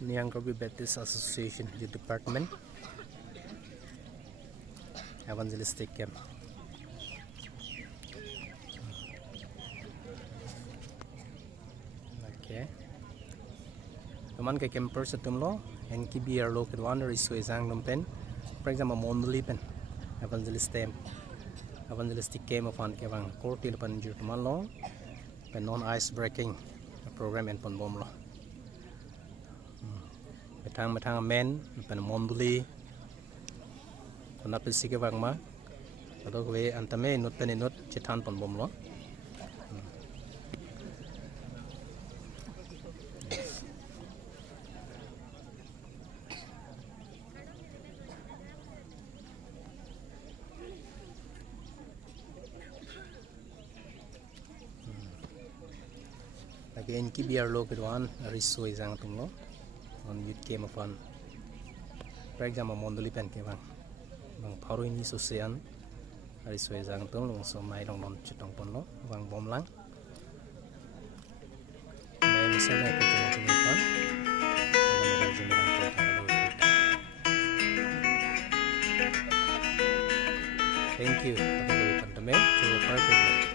NKBAYD Baptist Association Youth Department Evangelistic Camp. Okay. Teman ke camper setumlo NKBAYD lo kedwan risu isang numpen. For example, monduli pen Evangelistic Camp of an kevang kortil pan jur teman lo pen non ice breaking program en pon bom lo. Matang men pen monduli napil sige wang ma atau we antame nut pen nut citan pon bom lo. Lagi NKBAYD lo kedwan risu isang tumlo on youth camp of an. For example, monduli pen ke bang pharu ini susian risu isang tum long so mai long non chitong pon lo bang bom lang. Mai misalnya ke tum pan. Thank you. Aku berikan temen. Cukup perfect.